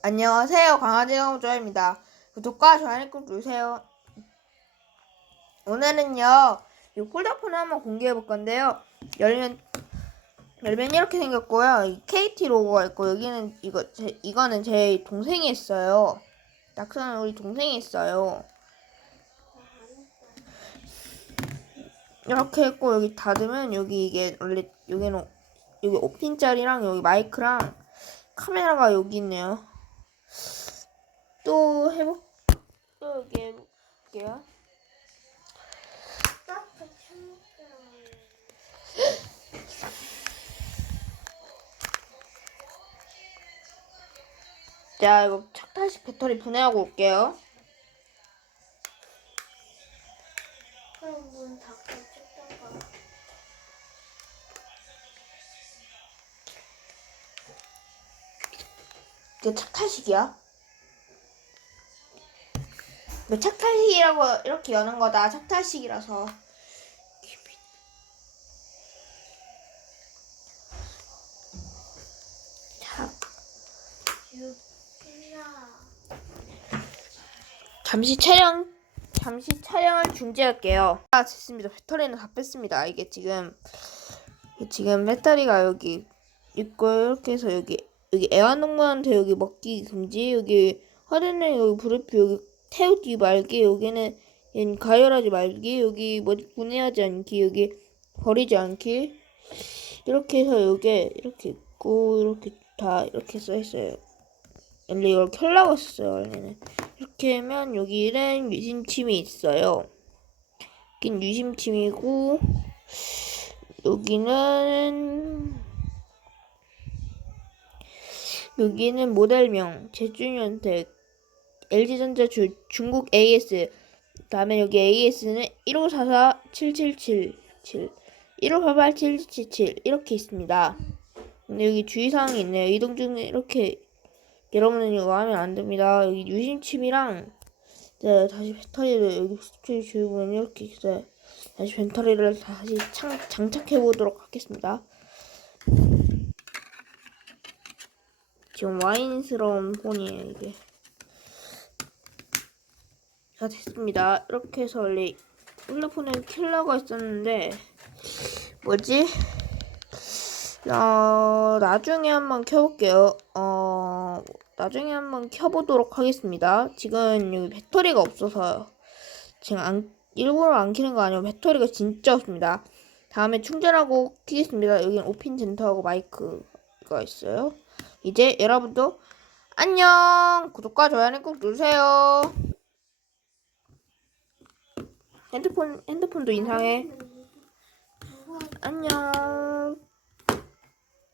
안녕하세요. 강아지 강조입니다. 구독과 좋아요 꼭 누르세요. 오늘은요, 이 폴더폰을 한번 공개해 볼 건데요. 열면, 열면 이렇게 생겼고요. 이 KT 로고가 있고, 여기는 이거, 제, 이거는 제 동생이 했어요. 낙서는 우리 동생이 했어요. 이렇게 했고, 여기 닫으면 여기 이게 원래, 여기는, 여기 5핀짜리랑 여기 마이크랑 카메라가 여기 있네요. 또 해볼 또 해볼게요. 자 이거 착타시 배터리 분해하고 올게요. 그럼 문 닫고 이게 착타식이야? 이거 착타식이라고 이렇게 여는 거다. 유나 잠시 촬영 잠시 촬영을 중지할게요. 아 됐습니다. 배터리는 다 뺐습니다. 이게 지금 지금 배터리가 여기 있고 이렇게 해서 여기 여기 애완동물한테 여기 먹기 금지 여기 화르는 여기 브레프 여기 태우지 말기 여기는 가열하지 말기 여기 뭐 분해하지 않기 여기 버리지 않기 이렇게 해서 여기 이렇게 있고 이렇게 다 이렇게 써 있어요. 원래 이걸 켤라고 했었어요 원래는. 이렇게 하면 여기는 유심침이 있어요. 여긴 유심침이고 여기는 여기는 모델명 제주현택 LG전자 주, 중국 AS 다음에 여기 AS는 1544 7777 1588 7777 이렇게 있습니다. 근데 여기 주의사항이 있네요. 이동 중에 이렇게 여러분은 이거 하면 안 됩니다. 여기 유심칩이랑 이제 다시 배터리를 여기 스트레이 주의보면 이렇게 이제 다시 배터리를 다시 창, 장착해 보도록 하겠습니다. 지금 와인스러운 폰이에요 이게. 자 됐습니다. 이렇게 해서 원래 핸드폰을 킬러가 있었는데 뭐지? 어, 나중에 한번 켜볼게요. 어, 나중에 한번 켜보도록 하겠습니다. 지금 여기 배터리가 없어서 지금 안, 일부러 안 켜는 거 아니고 배터리가 진짜 없습니다. 다음에 충전하고 켜겠습니다. 여기는 오핀 젠터하고 마이크가 있어요. 이제 여러분도 안녕! 구독과 좋아요는 꼭 누르세요. 핸드폰, 핸드폰도 인상해. 안녕.